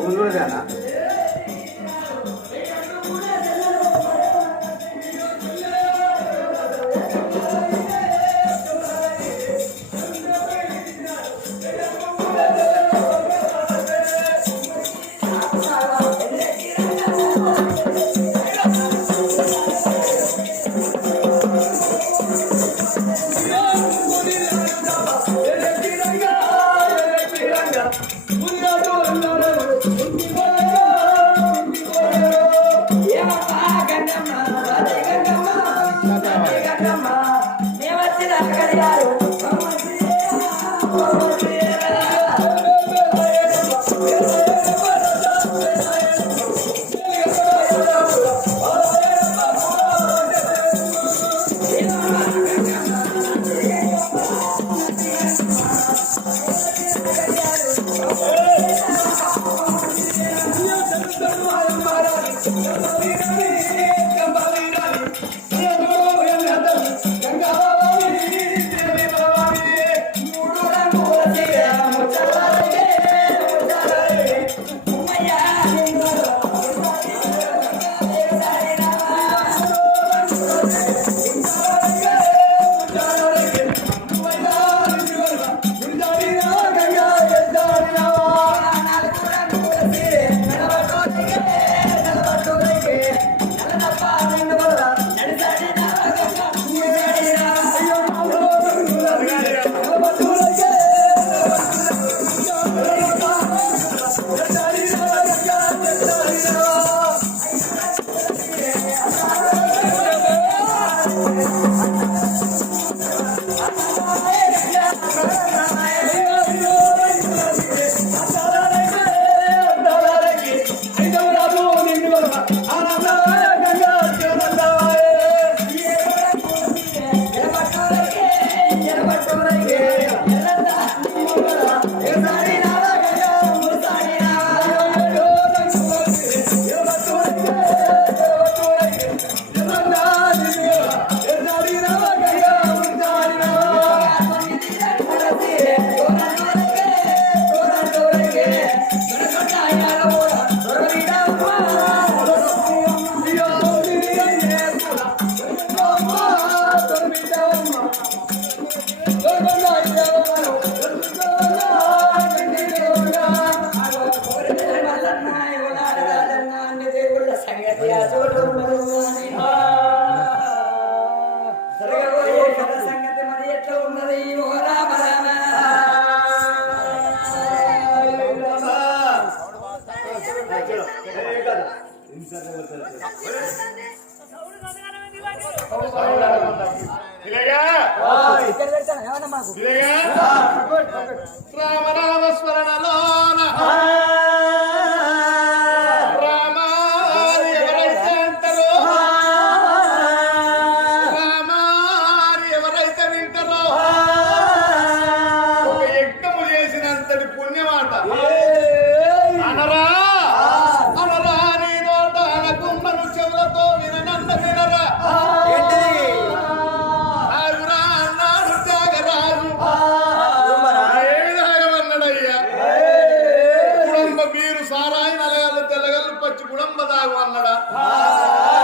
ఊళ్ళోదేనా రామ రామ స్మరణలో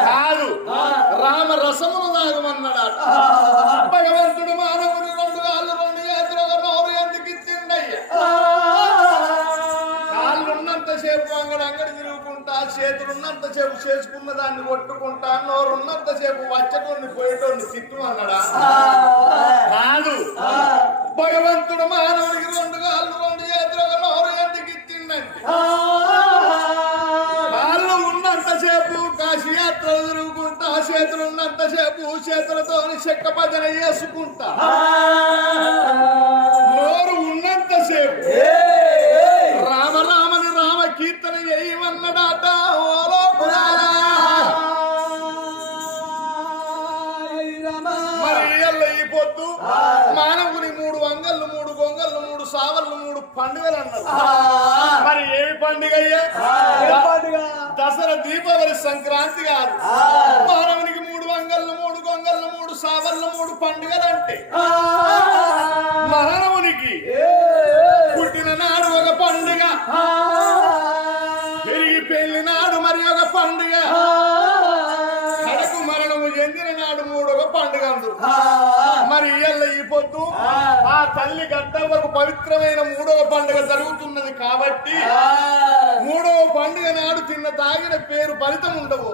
కాదు రామ రసమును తాగమన్నాడా భగవంతుడు మానవుని రెండు కాళ్ళు రెండు చేతులు నోరు ఎందుకు ఇచ్చిండయ్యా కాళ్ళున్నంత సేపు అంగడి తిరుగుకుంటా చేతులున్నంత సేపు చేసుకున్న దాన్ని కొట్టుకుంటా నోరున్నంత సేపు వచ్చటోని పోయేటోని తిట్టు అన్నాడా కాదు భగవంతుడు మానవునికి రెండు కాళ్ళు రెండు చేతులు నోరు ఎందుకు ఇచ్చిండంటే కాశీయాత్రలు తిరుగుకుంటా చేతులు ఉన్నంతసేపు చేతులతో చెక్క భజన చేసుకుంటా నోరు ఉన్నంతసేపు రామ రామని రామ కీర్తన చేయమన్నడాట మరి ఈ పొద్దు మానవుని 3 వంగళ్ళు 3 గొంగళ్ళు 3 సావర్లు 3 పండుగలు అన్నారు మరి ఏమి పండుగ అయ్యా దసరా దీపావళి సంక్రాంతి కాదు మానవునికి 3 వంగళ్ళు 3 గొంగళ్ళు 3 సావర్లు 3 పండుగలు అంటే మానవునికి పుట్టిన నాడు ఒక పండుగ మరి ఇయ్యాల ఈ పొద్దు ఆ తల్లి గద్దవ్వకు పవిత్రమైన 3వ పండుగ జరుగుతున్నది కాబట్టి 3వ పండుగ నాడు తిన్న తాగిన పేరు ఫలితం ఉండవు.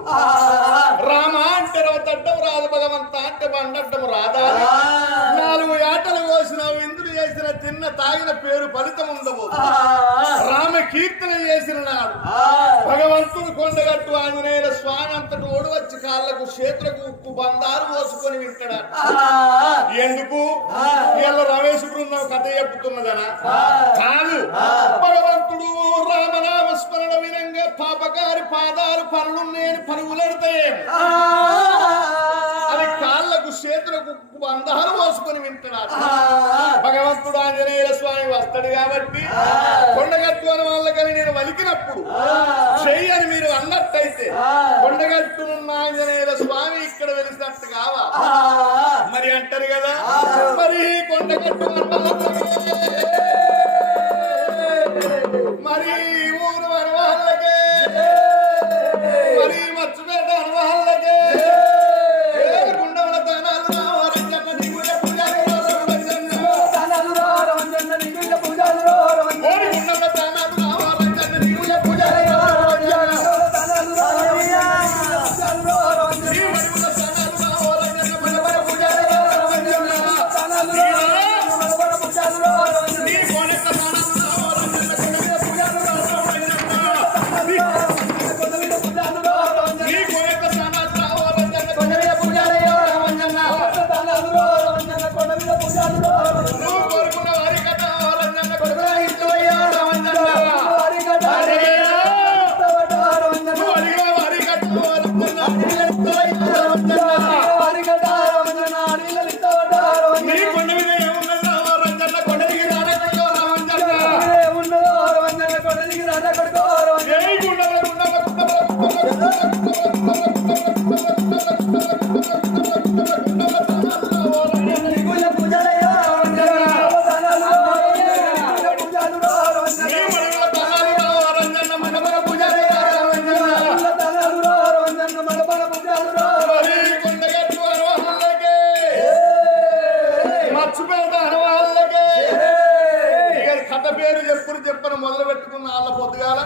రామ అంటే రవతడ్డం రాదు, భగవంత అంటే బండడ్డం రాదా, 4 ఏటలు కోసిన విందులు చేసిన తిన్న తాగిన పేరు ఫలితం ఉండవు. రామ కీర్తన చేసిన నాడు భగవంతుడు కొండగట్టు ఆంజనేయుల స్వామి అంతటి ఓడు వచ్చి కాళ్ళకు చేతులకు ఉక్కు బందారు పోసుకొని వింటాడు. ఎందుకు ఇలా రమేష్ బృందం కథ చెప్పుతున్నదనా కాదు. భగవంతుడు రామనామ స్మరణ వినంగా పాపగారి పాదాలు పనులు నేను పరుగులెడతాయి అది కాళ్ళకు చేతులకు ఉక్కు బందారు పోసుకొని వింటాడు. భగవంతుడు ఆంజనేయుల స్వామి వస్తాడు కాబట్టి కొండగట్టు అని వాళ్ళకని నేను వలికినప్పుడు చెయ్యని మీరు అన్నట్టయితే కొండగట్టునున్న ఆంజనేయుల స్వామి ఇక్కడ వెలిసినట్టు కావా మరి అంటారు కదా. మరి కొండగట్టు మరి ఊరు అని వాళ్ళకే మరి మర్చిపేట అని వాళ్ళకే గుండెల తనాలు చెప్పను మొదలు పెట్టుకున్న వాళ్ళ పొద్దుగాల